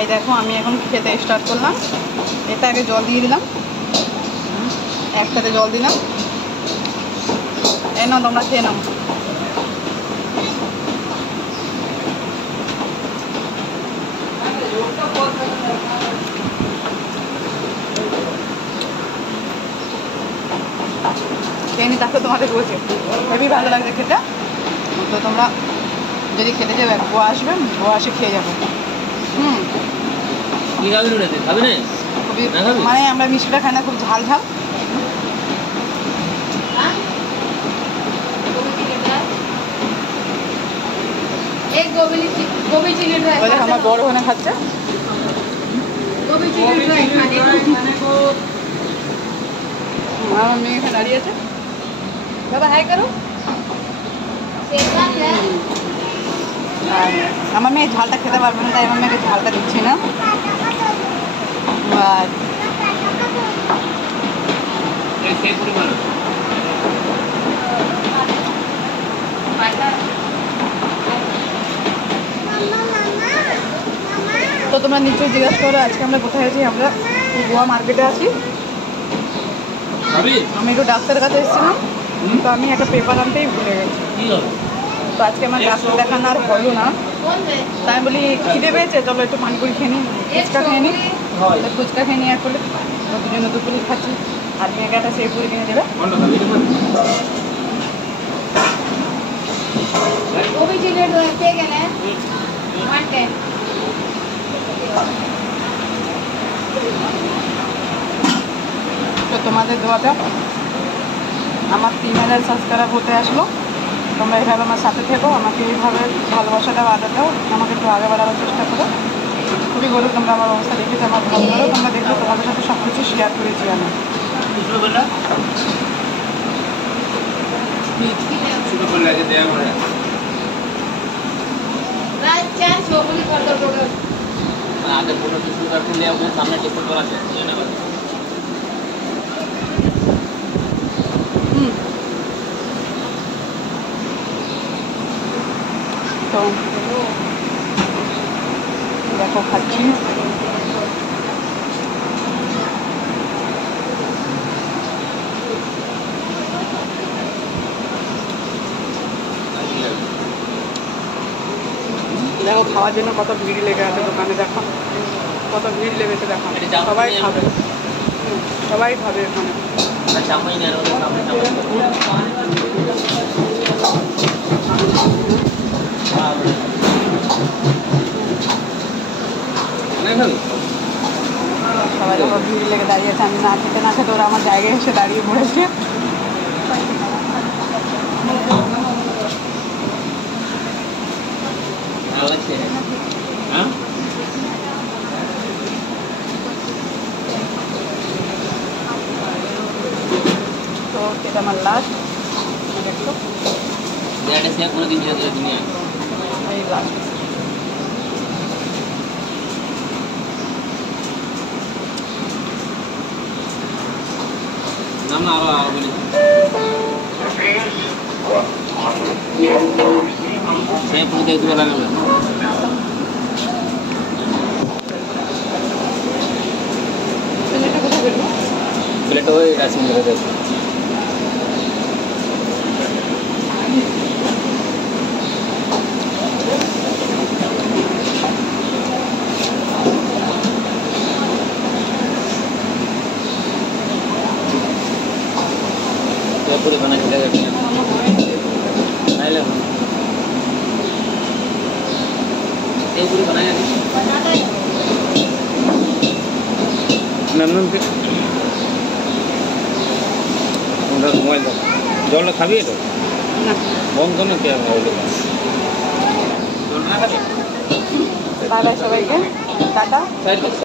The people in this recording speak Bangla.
এই দেখো আমি এখন খেতে স্টার্ট করলাম। এটা আগে জল দিয়ে দিলাম, একসাথে জল দিলাম। এই নাও তোমরা খেয়ে নাও। খেয়ে নি, তারপর তোমাদের বলছে হেবি ভালো লাগছে খেতে। তো তোমরা যদি খেতে যাবে গোয়া আসবে, গোয়া আসে খেয়ে যাবে। খুবই মানে আমরা মিষ্টিটা খাই না, খুব ঝাল ঝাল। আমার বড় ওখানে খাচ্ছে। আমার মেয়ে এখানে দাঁড়িয়ে আছে। বাবা হাই করো। আমার মেয়ে ঝালটা খেতে পারবে না, তাই আমার মেয়েকে ঝালটা দিচ্ছি না। আর তো তোমরা নিশ্চয়ই জিজ্ঞাসা করো আজকে আমরা কোথায় আছি। আমরা গোয়া মার্কেটে আছি। আমি একটু ডাক্তারের কাছে এসেছিলাম, তো আমি একটা পেপার আনতেই ভুলে গেছি। তো আজকে আমার ডাক্তার দেখানো আর হলো না, তাই আমি বলি খিদে পেয়েছে, চলো একটু পানিপুরি খেয়ে নিই, ফুচকা খেয়ে নিই। ফুচকা খেয়ে নিই, আর করলে দুজন্য দুপুরি খাচ্ছি। আর মেয়েকে একটা সেই পুরি কিনে দেবে। তো তোমাদের দোয়াটা আমার 3000 সাবস্ক্রাইব হতে আসলো। তোমরা এইভাবে আমার সাথে থেকো, আমাকে এইভাবে ভালোবাসাটা বাধা দাও, আমাকে একটু আগে বাড়াবার চেষ্টা করো। খুবই গরু তোমরা আমার অবস্থা দেখেছো, আমার ভালো করো। তোমরা দেখলে তোমাদের সাথে সব কিছু শেয়ার করেছি আমি। তো দেখো খাচ্ছি। দেখো খাওয়ার জন্য কত ভিড় লেগে আছে দোকানে। দেখো কত ভিড় লেগেছে, দেখো সবাই খাবে, সবাই খাবে এখানে। সবাই যখন ভিড় লেগে দাঁড়িয়েছে, আমি না খেতে না খেতে ওরা আমার জায়গায় এসে দাঁড়িয়ে পড়েছে। তো এটা আমার লাস্ট, দেখো এই লাস্ট। প্লেট ওই রাসিং করে দেয়। पूरी बना के नहीं ले ये पूरी बनाया नंदन के उधर मोबाइल दो जल खाबी तो ना बंद करना क्या मोबाइल जल ना खाबी। बाय बाय सबाइके टाटा।